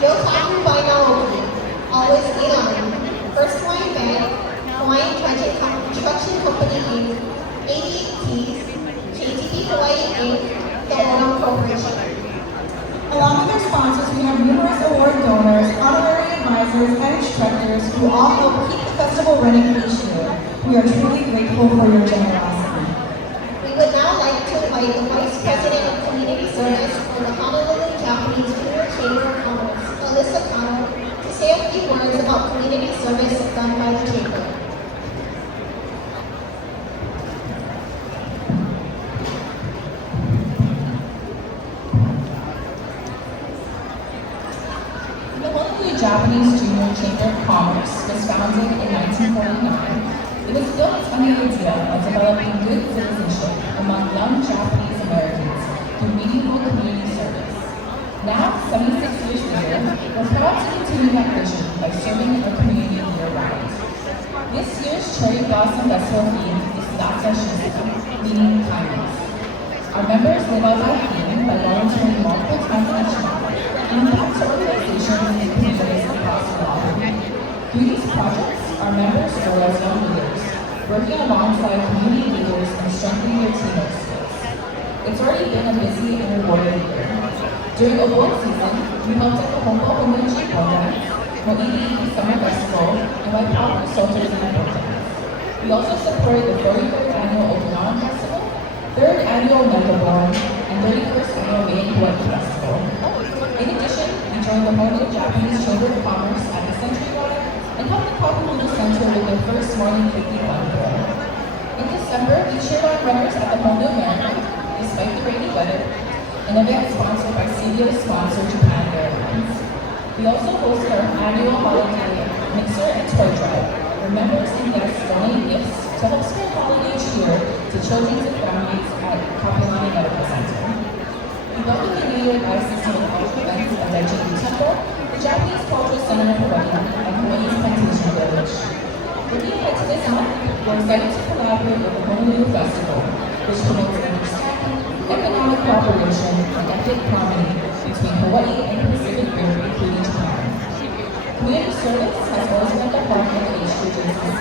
Gyotaku by Naoki, always a.line, First Hawaiian Bank, Hawaiian Construction Company Inc, 88Ts, JTB Hawaii Inc, the Ono Corporation. Along with our sponsors, we have numerous award donors, honorary advisors, and instructors who all help keep the festival running each year. We are truly grateful for your generosity. We would now like to invite the Vice President of Community Service for the Honolulu Japanese Junior Chamber of Commerce, Alyssa Kano, to say a few words about community service done by the Chamber. The Honolulu Japanese Junior Chamber of Commerce was founded in 1949. It was built on the idea of developing good citizenship among young Japanese Americans through meaningful community service. Now, 76 years later, we're proud to continue that vision by serving our community year-round. This year's Cherry Blossom Festival theme is Dasa Shizuka, meaning kindness. Our members live out that theme by volunteering multiple times each month and impact organizations and communities across the world. Through these projects, our members grow as young leaders, working alongside community leaders and strengthening their teamwork skills. It's already been a busy and rewarding year. During award season, we helped at the Honolulu Community Program, Mo'ili Summer Festival, and Waipahu Soldiers and Protects. We also supported the 43rd Annual Okinawan Festival, 3rd Annual Megaborn, and 31st Annual Main Poet Festival. In addition, we joined the Honolulu Japanese Chamber of Commerce at the Century Water and helped the Honolulu Center with their first morning 50 fun fair. In December, we cheered on runners at the Honolulu Marathon, despite the rainy weather, an event sponsored by CBO sponsor Japan Airlines. We also hosted our annual holiday mixer and toy drive, where members and guests donate gifts to help spread holiday cheer to children and families at Kapolani Medical Center. We welcome the New Year guys to the cultural events at JTB Temple, the Japanese Cultural Center of Hawaii, and Hawaii's Plantation Village. Looking ahead to this month, we're excited to collaborate with the Honolulu Festival, which promotes understanding, economic cooperation, and ethnic harmony between Hawaii and the Pacific Rim, including Japan. Community service has always been at the heart of the HJJC.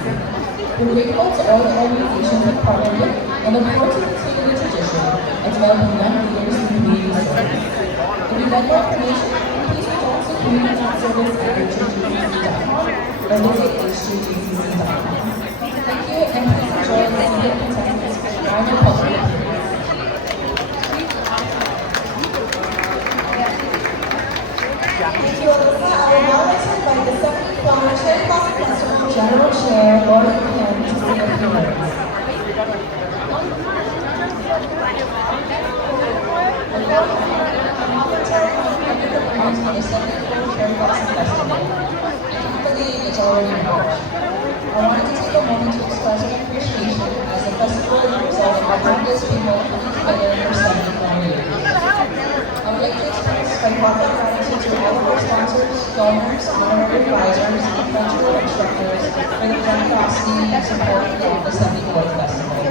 We're grateful to all the organizations that partner with and look forward to continuing the tradition of developing young leaders in community service. If you'd like more information, please reach out to community service at HJJC.com or visit HJJC.com. Thank you, and please enjoy the State of Hawai Public Appearance. Thank you, Alyssa. I would now like to invite the second floor Cherry Blossom Festival General Chair, Laura Kim, to say a few words. The second floor Cherry Blossom Festival. I can't believe it's already March. I wanted to take a moment to express my appreciation as the festival is a result of our countless people coming together for 74 years. I would like to express my heartfelt gratitude to all of our sponsors, donors, honorary advisors, and cultural instructors for the generosity and support of the 74th Festival.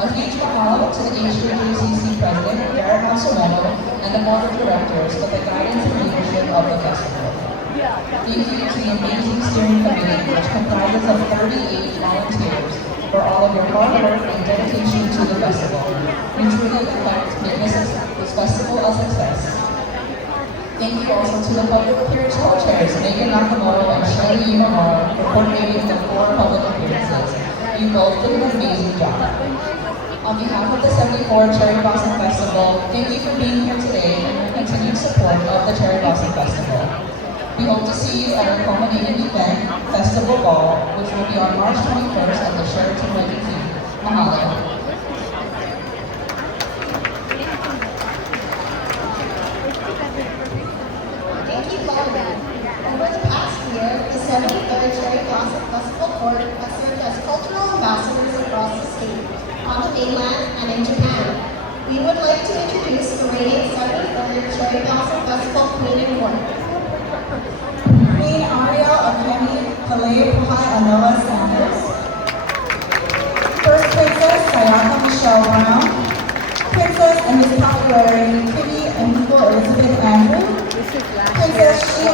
A huge mahalo to the HJJC President, Garrett Masamono, and the Board of Directors for the guidance and leadership of the festival. Thank you to the amazing steering committee, which comprises of 38 volunteers, for all of your hard work and dedication to the festival. We truly reflect make this festival a success. Thank you also to the public appearance co-chairs, Megan Nakamoto and Shelly Yumamura, for coordinating the 4 public appearances. You both did an amazing job. On behalf of the 74 Cherry Blossom Festival, thank you for being here today and your continued support of the Cherry Blossom Festival. We hope to see you at our culminating event, Festival Ball, which will be on March 21st at the Sheraton Waikiki. Mahalo. Thank you, Laura. Over the past year, the 73rd Cherry Blossom Festival Court has served as cultural ambassadors across the state, on the mainland, and in Japan. We would like to introduce the reigning 73rd Cherry Blossom Festival Queen and Court. Queen Ariel Akemi Kalepuhai Anoa Sanders. First Princess Sayaka Michelle Brown. Princess and Miss Popularity Kitty and Equal Elizabeth Andrew. Princess Shia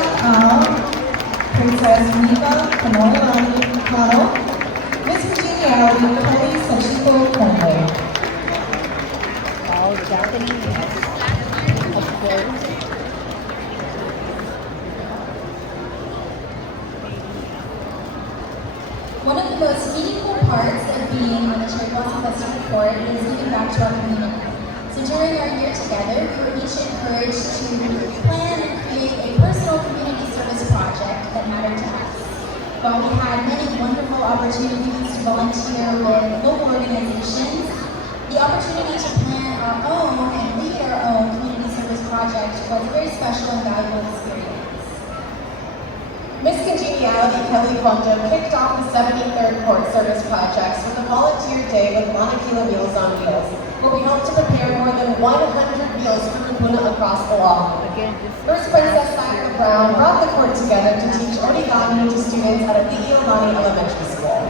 One of the most meaningful parts of being on the Cherry Blossom Festival Court is giving back to our community. So during our year together, we were each encouraged to plan and create a personal community service project that mattered to us. While we had many wonderful opportunities to volunteer with local organizations, the opportunity to plan our own and lead our own community service project was a very special and valuable experience. Miss Congeniality Kelly Kondo kicked off the 73rd Court Service Projects with a volunteer day with Monokila Meals on Wheels, where we helped to prepare more than 100 meals for Kupuna across Oahu. First Princess Sandra Brown brought the court together to teach origami to students at Ali'ilani Elementary School.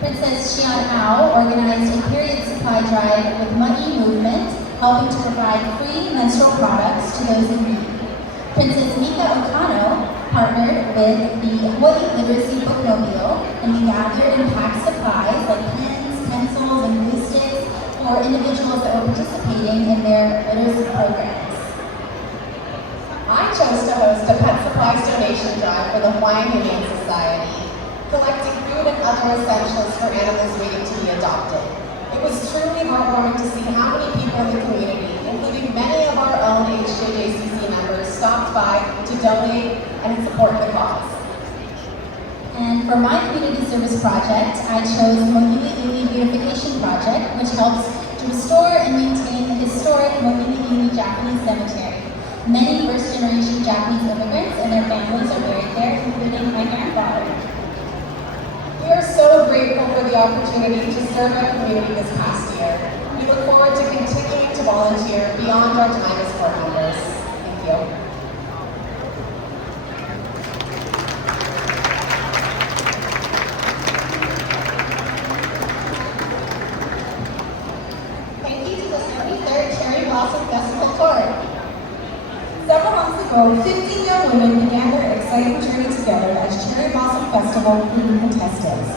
Princess Xian Hao organized a period supply drive with Money Movement, helping to provide free menstrual products to those in need. Princess Mika Okano partnered with the Hawaii Literacy Bookmobile, and we gathered and packed supplies like pens, pencils, and glue sticks for individuals that were participating in their literacy programs. I chose to host a pet supplies donation drive for the Hawaiian Humane Society, collecting food and other essentials for animals waiting to be adopted. It was truly heartwarming to see how many people in the community, including many of our own HJJC members, stopped by to donate and support the cause. And for my community service project, I chose the Mo'ili'ili Beautification Project, which helps to restore and maintain the historic Mo'ili'ili Japanese Cemetery. Many first-generation Japanese immigrants and their families are buried there, including my grandfather. We are so grateful for the opportunity to serve our community this past year. We look forward to continuing to volunteer beyond our time as court members. Thank you. Thank you to the 73rd Cherry Blossom Festival Court. Several months ago, 15 young women began their exciting journey together as Cherry Blossom Festival Queen Contestants.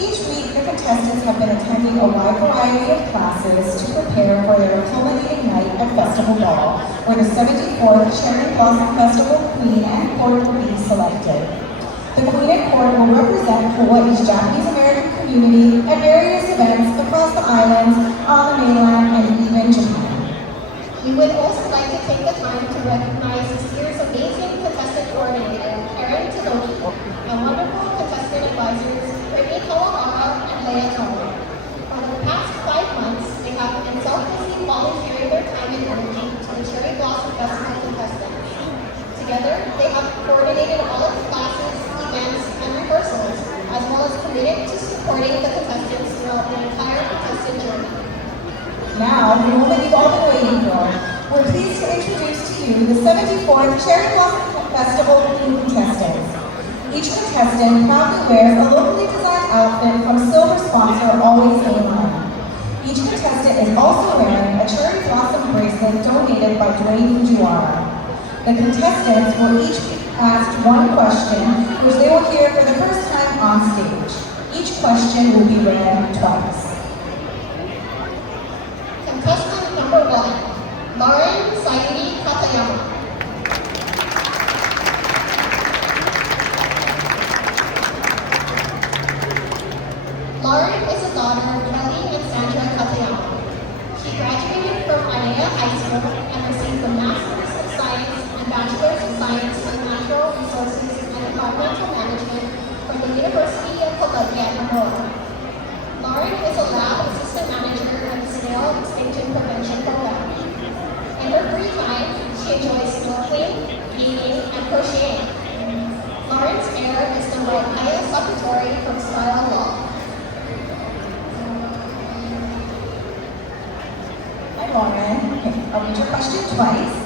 Each week, the contestants have been attending a wide variety of classes to prepare for their culminating night at Festival Ball, where the 74th Cherry Blossom Festival Queen and Court will be selected. The Queen and Court will represent Hawaii's Japanese American community at various events across the islands, on the mainland, and even Japan. We would also like to take the time to recognize this year's amazing contestant coordinator, Karen Naoki, and wonderful contestant advisors, Brittany Kawahara and Leah Tomo. For the past 5 months, they have been selflessly volunteering their time and energy to the Cherry Blossom Festival contestants. Together, they have coordinated all of the classes, events, and rehearsals, as well as committed to supporting the contestants throughout the entire contestant journey. Now, the moment you've all been waiting for, we're pleased to introduce to you the 74th Cherry Blossom Festival Queen Contestants. Each contestant proudly wears a locally designed outfit from silver sponsor Always A.line. Each contestant is also wearing a cherry blossom bracelet donated by Dwayne Fujiwara. The contestants will each be asked one question, which they will hear for the first time on stage. Each question will be read twice. Contestant number 1, Lauren Sayuri Katayama. Lauren is a daughter of Kelly and Sandra Katayama. She graduated from Aeneya High School and received a Master's of Science and Bachelor's of Science in Natural Resources and Environmental Management from the University of Hawaii at Manoa. Lauren is a lab assistant manager at the Snail Extinction Prevention Program. In her free time, she enjoys snorkeling, reading, and crocheting. Lauren's heir is the Waikaya Sakutori from Style Law. Hi, Lauren. I'll read your question twice.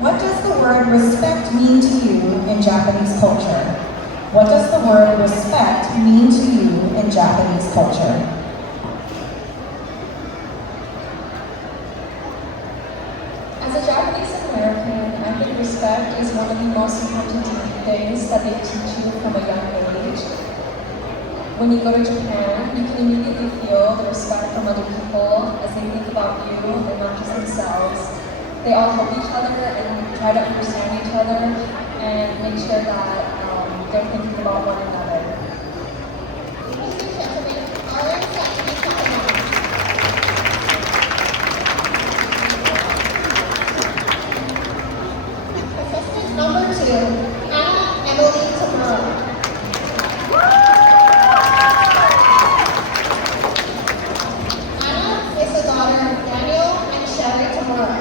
What does the word respect mean to you in Japanese culture? What does the word respect mean to you in Japanese culture? As a Japanese American, I think respect is one of the most important things that they teach you from a young age. When you go to Japan, you can immediately feel the respect from other people as they think about you and not just themselves. They all help each other and try to understand each other, and make sure that they're thinking about one another. Ladies and gentlemen, all are set to be coming on. Contestant number 2, Anna Emily Tamura. Anna is the daughter of Daniel and Sherry Tamura.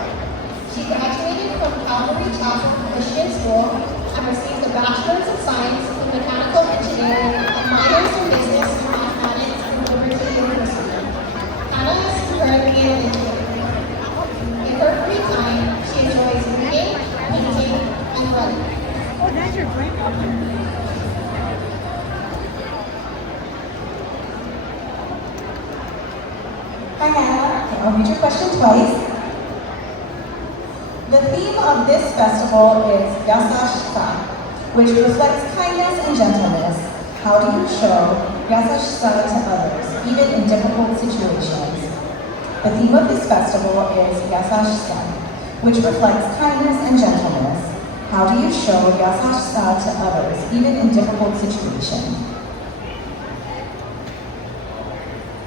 She graduated from Calvary Chapel Christian School and received a Bachelor's of Science in Mechanical Engineering and minors in Business and Mathematics from Liberty University. Anna is currently a litigator. In her free time, she enjoys reading, painting, and running. Oh, that's your grandmother. Hi Anna, I'll read your question twice. The theme of this festival is Yasashita, which reflects kindness and gentleness. How do you show Yasashita to others, even in difficult situations? The theme of this festival is Yasashita, which reflects kindness and gentleness. How do you show Yasashita to others, even in difficult situations?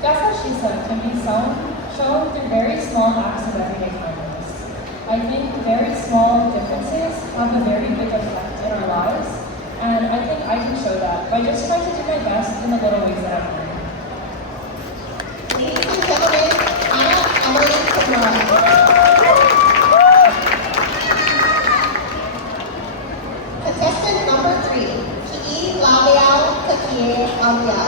Yasashita can be shown through very small acts of everyday kindness. I think very small differences have a very big effect in our lives, and I think I can show that by just trying to do my best in the little ways that I can. Ladies and gentlemen, Anna Emily Tamura. Contestant number 3, Ki'i Labiao Kakie Alia.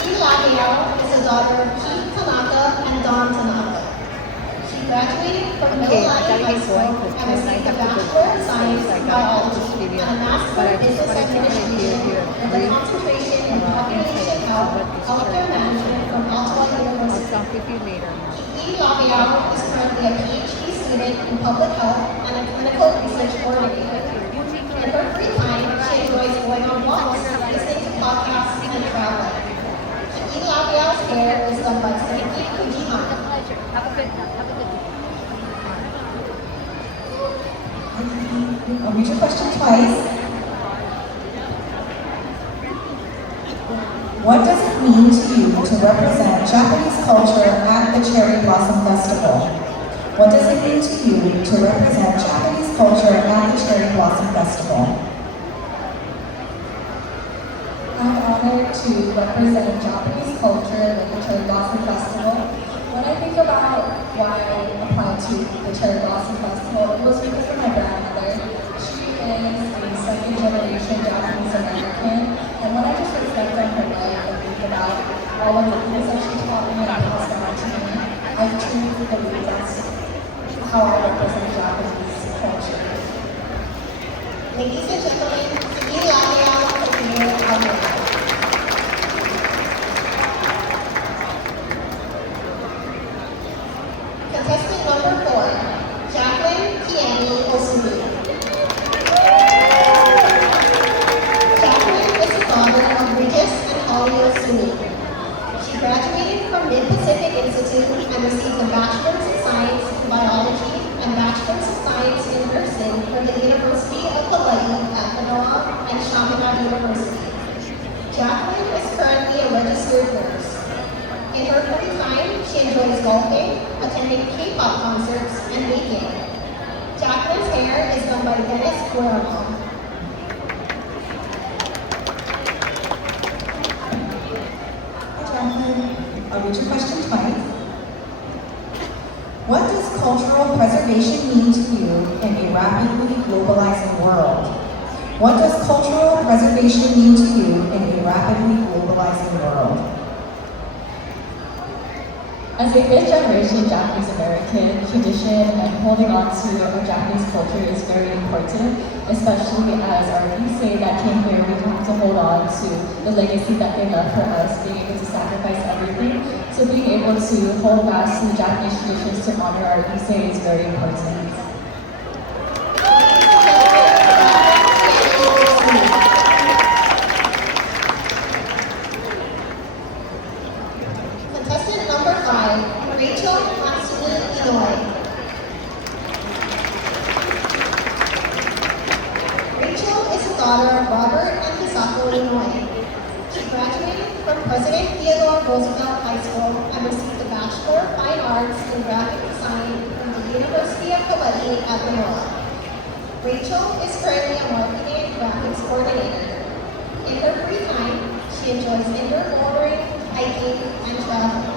Ki'i Labiao is the daughter of Keith Tanaka and Don Tanaka. She graduated from Middle Line High School and received a Bachelor of Science in Biology and a Master of Business Administration with a concentration in population health, healthcare management from Ottawa University. Ki'i Labiao is currently a PhD student in public health and a clinical research coordinator. In her free time, she enjoys going on walks, listening to podcasts, and traveling. Ki'i Labiao's hair is done by Senki Fujihara. I'll read your question twice. What does it mean to you to represent Japanese culture at the Cherry Blossom Festival? What does it mean to you to represent Japanese culture at the Cherry Blossom Festival? I'm honored to represent Japanese culture at the Cherry Blossom Festival. When I think about why I applied to the Cherry Blossom Festival, it was because of my grandmother. She is a second generation Japanese American, and when I just reflect on her life and think about all of the things that she taught me and passed on to me, I truly believe that's how I represent Japanese culture. Ladies and gentlemen, Ki'i Labiao Kakie Alia. Contestant number 4, Jacqueline Kiani Osumi. Jacqueline is the daughter of Regis and Holly Osumi. She graduated from Mid-Pacific Institute and received a Bachelor's of Science in Biology and Bachelor's of Science in Nursing from the University of Hawaii at Manoa and Chaminade University. Jacqueline is currently a registered nurse. In her free time, she enjoys golfing, attending K-pop concerts, and baking. Jacqueline's hair is done by Dennis Guillermo. Hi Jacqueline, I'll read your question twice. What does cultural preservation mean to you in a rapidly globalizing world? What does cultural preservation mean to you in a rapidly globalizing world? As a fifth generation Japanese American, tradition and holding on to our Japanese culture is very important, especially as our Issei that came here, we have to hold on to the legacy that they left for us, being able to sacrifice everything. So being able to hold fast to the Japanese traditions to honor our Issei is very important. Contestant number 5, Rachel Matsumi Inoue. President Theodore Roosevelt High School and received a Bachelor of Fine Arts in Graphic Design from the University of Hawaii at Manoa. Rachel is currently a marketing and graphics coordinator. In her free time, she enjoys indoor bouldering, hiking, and traveling.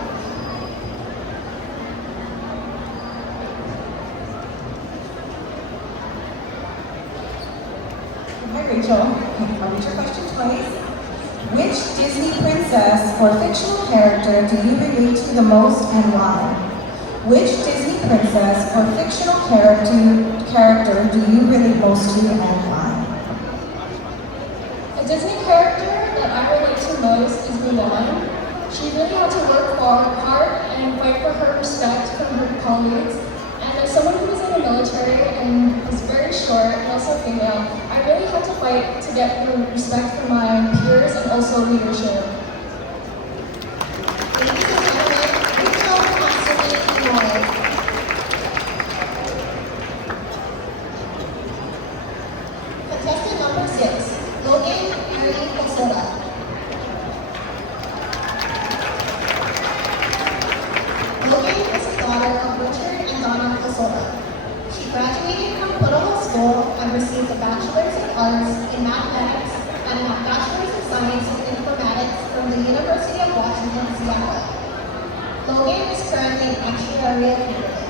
Hi Rachel, I'll read your question twice. Which Disney princess or fictional character do you relate to the most and why? Which Disney princess or fictional character do you relate most to and why? A Disney character that I relate to most is Mulan. She really had to work hard and fight for her respect from her colleagues. And as someone who was in the military and is very short and also female, I really had to fight to get the respect from my peers and also leadership. Ladies and gentlemen, Rachel Constantly Illinois. Contestant number 6, Logan Ari Kosoda. Logan is the daughter of Richard and Donna Kosoda. She graduated from Honolulu School and received a Bachelor's in Arts in Mathematics and a Bachelor's in Science in Informatics from the University of Washington, Seattle. Logan is currently an actuarial candidate.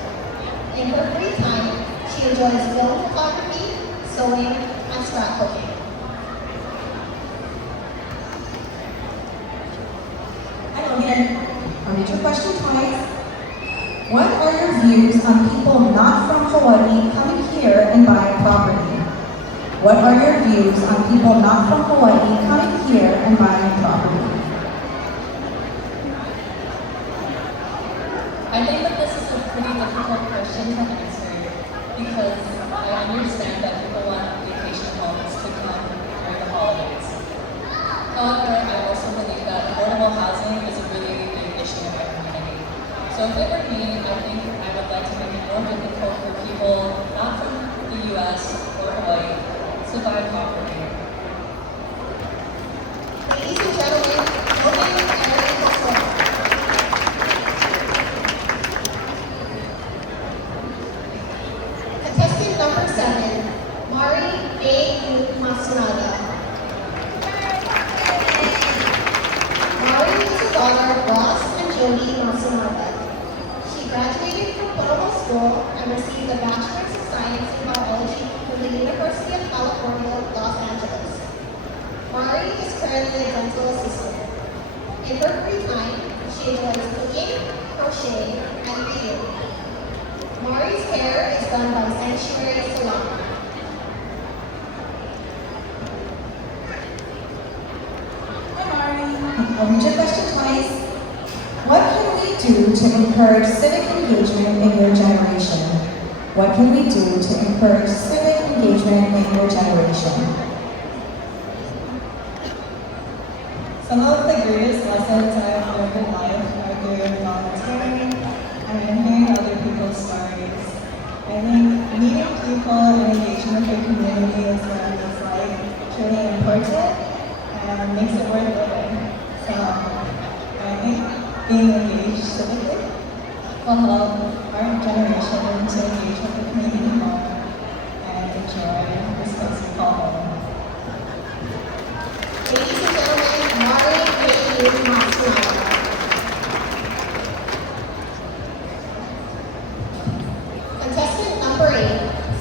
In her free time, she enjoys film photography, sewing, and scrapbooking. Hi Logan, I'll read your question twice. What are your views on people not from Hawaii coming here and buying property? What are your views on people not from Hawaii coming here and buying property? I think that this is a pretty difficult question to answer because I understand that people want vacation homes to come during the holidays. However, I also believe that affordable housing is a really big issue in my community. So if it were me, I think I would like to make it more difficult for people not from the US or Hawaii to buy property. Ladies and gentlemen, Logan Ari Kosoda. Contestant number 7, Mari A. Masunaga. Mari is the daughter of Ross and Jody Masunaga. She graduated from Honolulu School and received a Bachelor's of Science in Biology from the University of California, Los Angeles. Mari is currently a dental assistant. In her free time, she enjoys cooking, crochet, and reading. Mari's hair is done by Sanctuary Salon. Hi Mari, I'll read your question twice. What can we do to encourage civic engagement in your generation? What can we do to encourage civic engagement in your generation? Some of the greatest lessons I've learned in life are through volunteering and hearing other people's stories. I think meeting people and engaging with your community is what it's like truly important and makes it worth living. So I think being engaged civically will help our generation to engage with the community more and enjoy this place we call home. Ladies and gentlemen, Mari A. Masunaga. Contestant number 8,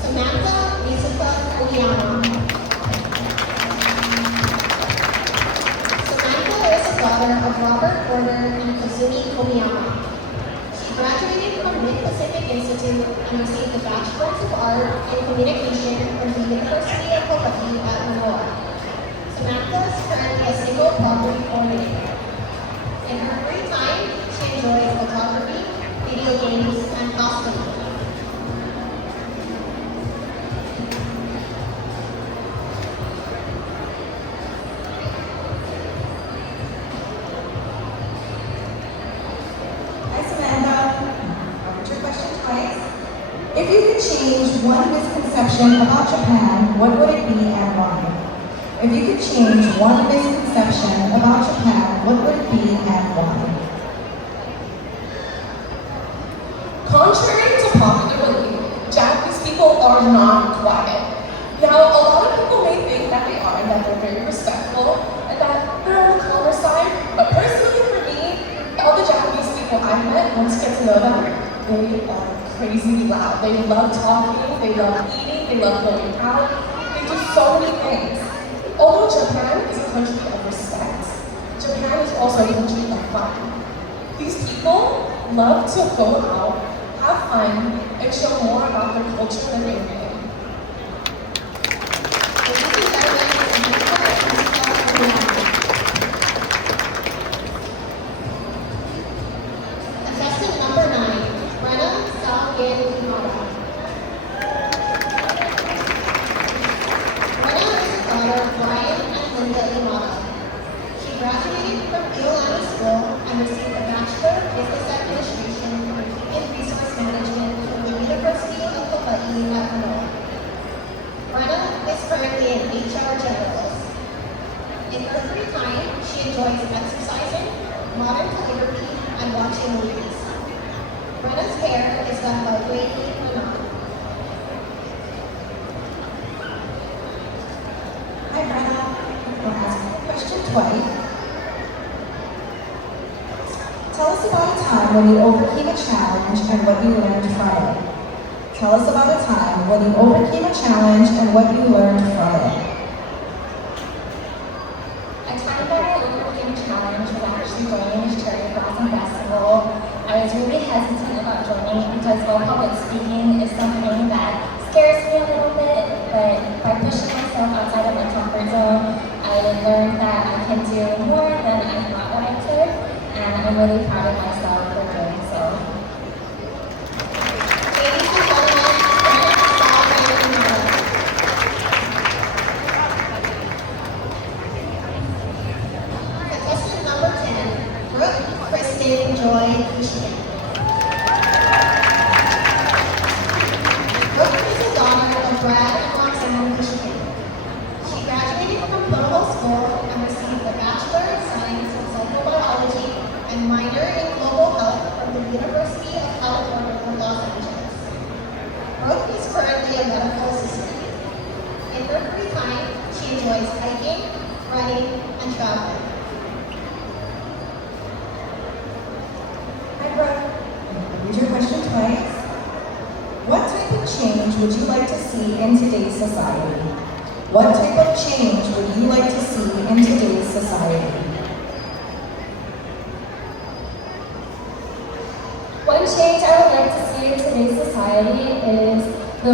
Samantha Mizuka Uyama. Samantha is the daughter of Robert Porter and Kazumi Komiyama. She graduated from Mid-Pacific Institute and received a Bachelor's of Art in Communication from the University of Hawaii at Manoa. Samantha is currently a single property coordinator. In her free time, she enjoys photography, video games, and costume. Hi Samantha, I'll read your question twice. If you could change one misconception about Japan, what would it be and why? If you could change one misconception about Japan, what would it be and why? Contrary to popular belief, Japanese people are not quiet. Now, a lot of people may think that they are, and that they're very respectful, and that they're on the calmer side, but personally for me, all the Japanese people I've met, once you get to know them, they are crazy loud. They love talking, they love eating, they love going out, they do so many things. Although Japan is a country of respect, Japan is also a country of fun. These people love to go out, have fun, and show more about their culture than anything. Contestant number 9, Brenna Salgin-Imada. Brenna is the daughter of Brian and Linda Imada. She graduated from Airlines school and received a Bachelor of Business Administration in Resource Management from the University of Hawaii at Honolulu. Brenna is currently an HR generalist. In her free time, she enjoys exercising, modern calligraphy, and watching movies. Brenna's hair is done by Brady Manon. Hi, Brenna. We'll ask you a question twice. Tell us about a time when you overcame a challenge and what you learned from it. Tell us about a time when you overcame a challenge and what you learned from it. A time that I overcame a challenge was actually joining this Cherry Blossom Festival. I was really hesitant about joining because while public speaking is something that scares me a little bit, but by pushing myself outside of my comfort zone, I learned that I can do more than I thought that I could, and I'm really proud of myself for doing so. Ladies and gentlemen, Brenna Salgin-Imada. Contestant number 10, Brooke Kristen Joy Michigan. Brooke is the daughter of Brad and Roxanne Michigan. She graduated from Puddle School and received a Bachelor of Science in Psychobiology and minor in Global Health from the University of California in Los Angeles. Brooke is currently a medical assistant. In her free time, she enjoys hiking, running, and traveling. Hi, Brooke. Read your question twice. What type of change would you like to see in today's society? What type of change would you like to see in today's society? One change I would like to see in today's society is the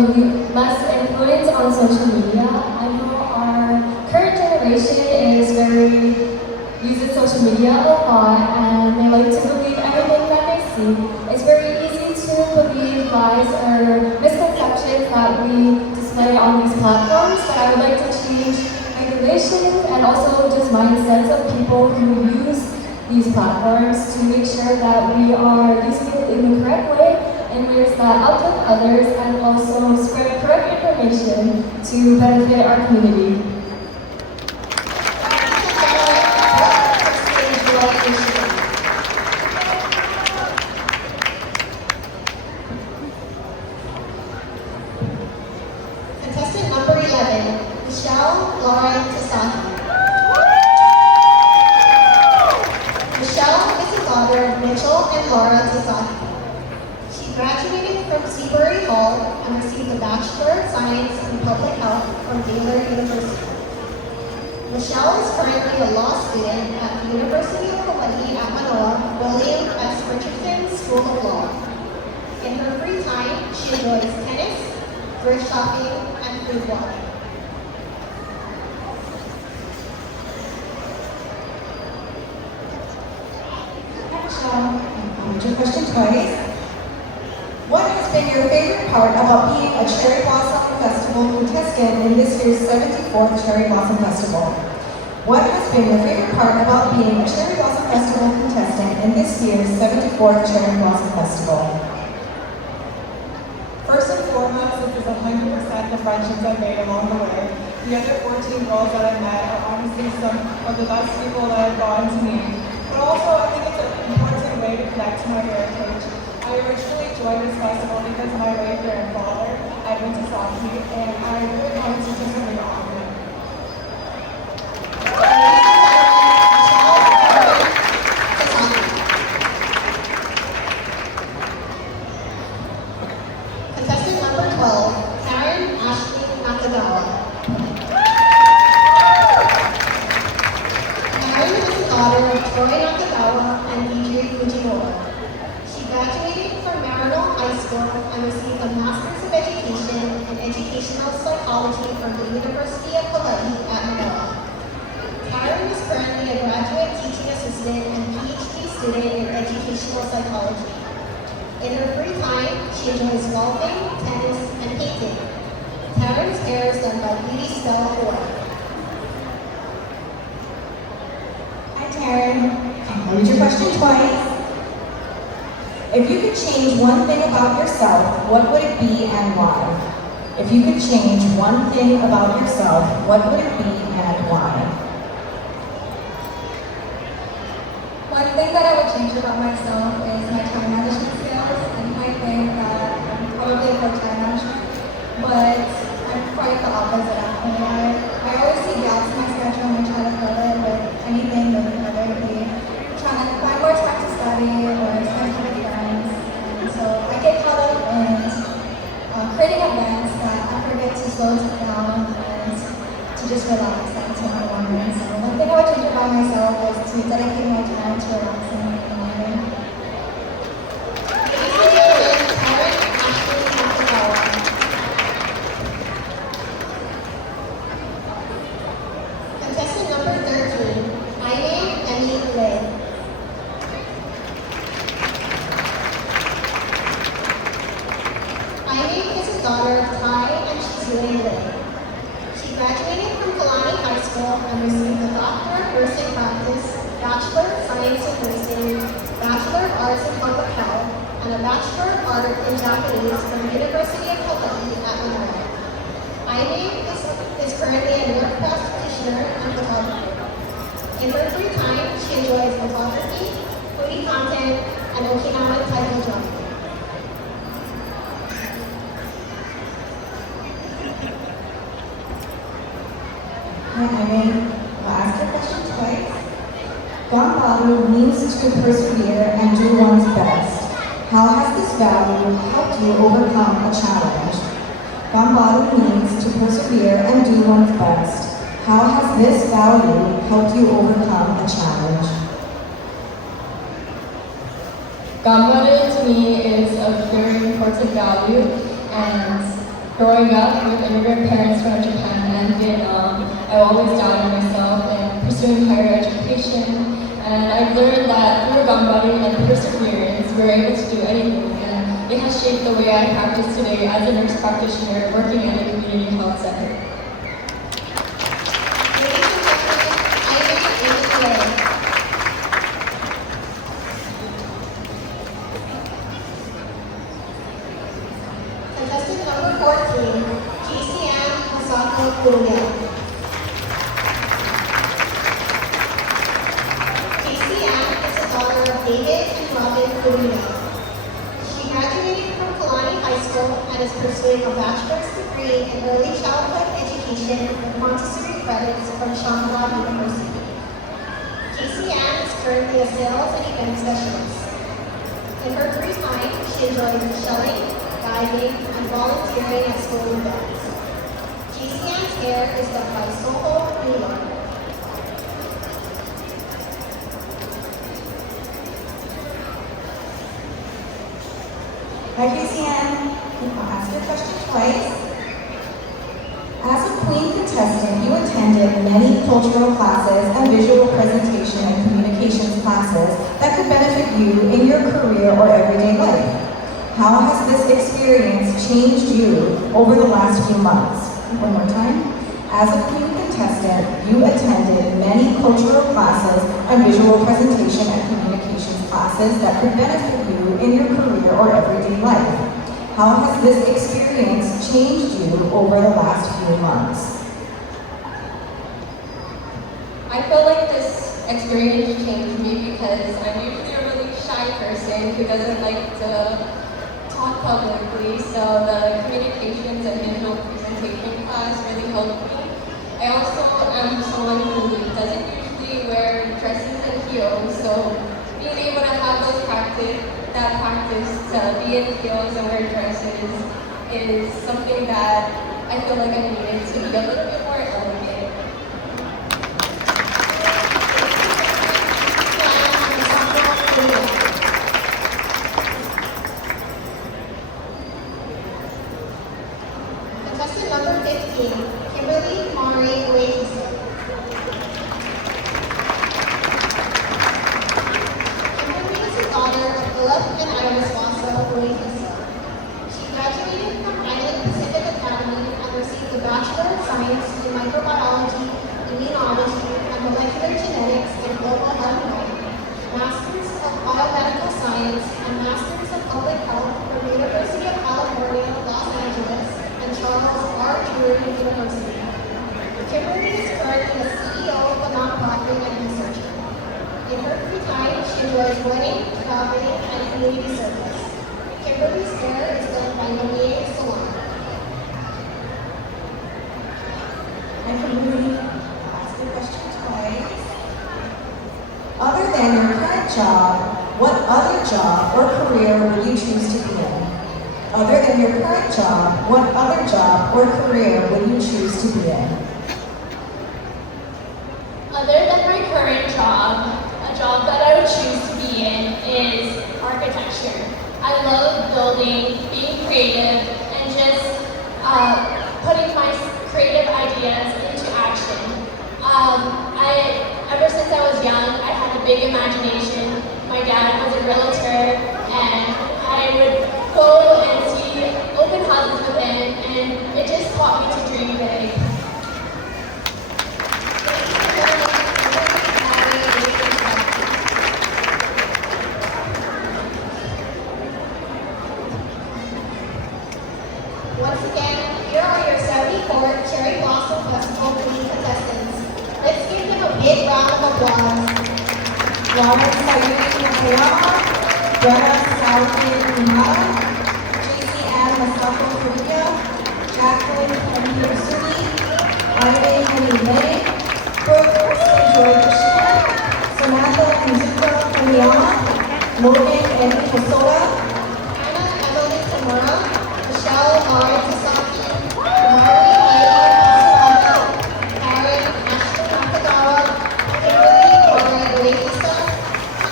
less influence on social media. I know our current generation is uses social media a lot, and they like to believe everything that they see. It's very easy to believe lies or misconceptions that we display on these platforms, but I would like to change regulations and also just mindsets of people who use these platforms to make sure that we are using it in the correct way in ways that uplift others and also spread correct information to benefit our community. Contestant number 11, Michelle Lauren Tasaki. Michelle is the daughter of Mitchell and Laura Tasaki. She graduated from Seabury Hall and received a Bachelor of Science in Public Health from Baylor University. Michelle is currently a law student at the University of Hawaii at Manoa, William S. Richardson School of Law. In her free time, she enjoys tennis, thrift shopping, and food walking. Read your question twice. What has been your favorite part about being a Cherry Blossom Festival contestant in this year's 74th Cherry Blossom Festival? What has been your favorite part about being a Cherry Blossom Festival contestant in this year's 74th Cherry Blossom Festival? First and foremost, this is 100% the friendships I've made along the way. the other 14 girls that I met are honestly some of the best people that I've gotten to meet. But also, I think it's an important way to connect to my heritage. I originally joined this festival because my late grandfather, Edwin Tasaki, and I really wanted to do something to honor him. Contestant number 12, Karen Ashley Nakagawa. Karen is the daughter of Troy Nakagawa and Idri Fujimura. She graduated from Marino High School and received a Master's of Education in Educational Psychology from the University of Hawaii at Manila. Karen is currently a graduate teaching assistant and PhD student in Educational Psychology. In her free time, she enjoys golfing, tennis, and painting. Karen's hair is done by Beauty Style Hawaii. Hi, Taryn. I'll read your question twice. If you could change one thing about yourself, what would it be and why? If you could change one thing about yourself, what would it be and why? One thing that I would change about myself is my time management skills, and I think that I'm probably for time management, but I'm quite the opposite actually. I always see gaps in my schedule and I try to fill it with anything that whether it be trying to find more time to study or spend time with friends. And so I get caught up in creating events that I forget to slow down and to just relax and to unwind. So one thing I would change about myself is to dedicate my time to relaxing and unwinding. Ladies and gentlemen, Karen Ashley Nakagawa. Contestant number 13, Aine Emmy Lei. Aine is the daughter of Tai and Shizue Lei. She graduated from Kalani High School and received a Doctor of Nursing Practice, Bachelor of Science in Nursing, Bachelor of Arts in Public Health, and a Bachelor of Art in Japanese from the University of Hawaii at Manila. Aine is currently a New York practitioner and photographer. In her free time, she enjoys photography, foodie content, and Okinawan Taiko drumming. Hi, Aine. I'll ask your question twice. Ganbaru means to persevere and do one's best. How has this value helped you overcome a challenge? Ganbaru means to persevere and do one's best. How has this value helped you overcome a challenge? Ganbaru to me is a very important value, and growing up with immigrant parents from Japan and Vietnam, I always doubted myself in pursuing higher education, and I've learned that through Ganbaru and perseverance, we're able to do anything, and it has shaped the way I practice today as a nurse practitioner working at a community health center. Ladies and gentlemen, Aine Emmy Lei. Contestant number 14, GCM Masako Kuruya. GCM is the daughter of David and Robin Kuruya. She graduated from Kalani High School and is pursuing a bachelor's degree in early childhood education with Montessori credits from Shangri-La University. GCM is currently a sales and event specialist. In her free time, she enjoys shelling, diving, and volunteering at school events. GCM's hair is done by Soho, New York. Hi, KCM. I'll ask your question twice. As a Queen contestant, you attended many cultural classes and visual presentation and communications classes that could benefit you in your career or everyday life. How has this experience changed you over the last few months? One more time. As a Queen contestant, you attended many cultural classes and visual presentation and communications classes that could benefit you in your career or everyday life. How has this experience changed you over the last few months? I feel like this experience changed me because I'm usually a really shy person who doesn't like to talk publicly, so the communications and visual presentation class really helped me. I also am someone who doesn't usually wear dresses and heels, so being able to have that practice to be in heels and wear dresses is something that I feel like I needed to be a little bit more elegant. Contestant number 15, Kimberly Mari Oasis. Kimberly is the daughter of Philip and Iris Wasso Oasis. She graduated from Island Pacific Academy and received a Bachelor of Science in Microbiology, Immunology, and Molecular Genetics in Global Health, Masters of Biomedical Science, and Masters of Public Health from the University of California, Los Angeles, and Charles R. Drury University. Kimberly is currently the CEO of a nonprofit and researcher. In her free time, she enjoys running, traveling, and community service. Kimberly's hair is done by Naoki Salon. I can really ask the question twice. Other than your current job, what other job or career would you choose to be in? Other than your current job, what other job or career would you choose to be in? Other than my current job, a job that I would choose to be in is architecture. I love building, being creative, and just putting my creative ideas into action. Ever since I was young, I had a big imagination. My dad was a realtor, and I would go and see open houses with him, and it just taught me to dream big. Once again, here are your 74 Cherry Blossom Festival Queen Contestants. Let's give them a big round of applause. Lauren Sayuri Nakayama, Brenna Southgate Umara, JC Ann Masako Korea, Jacqueline Henry Usui, Aide Henry May, Brooke Kristen Joy Kushina, Samantha Mizuka Kamiyama, Logan Eddie Hosoda, Hannah Emily Tamura, Michelle R. Tasaki, Mari Aida Pasumata, Karen Ashton Nakagawa, Kimberly Mari Oasis,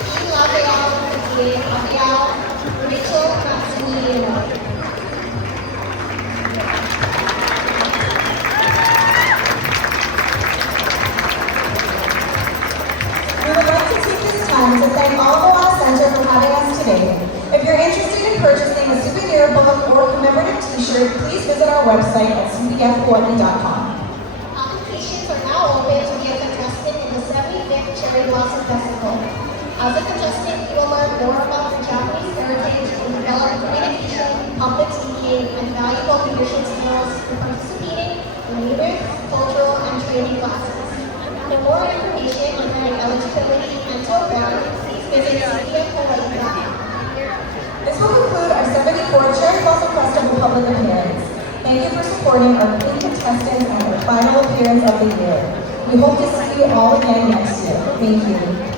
Jean Labiao, Katie Abiao, Rachel Maximiliano. We would like to take this time to thank Ala Moana Center for having us today. If you're interested in purchasing a souvenir book or commemorative t-shirt, please visit our website at cbfhawaii.com. Applications are now open to be a contestant in the 75th Cherry Blossom Festival. As a contestant, you will learn more about the Japanese heritage and develop communication, public speaking, and valuable leadership skills through participating in youth, cultural, and training classes. For more information regarding eligibility and program, please visit cbfhawaii.com. This will conclude our 74th Cherry Blossom Festival public appearance. Thank you for supporting our Queen Contestants and our final appearance of the year. We hope to see you all again next year. Thank you.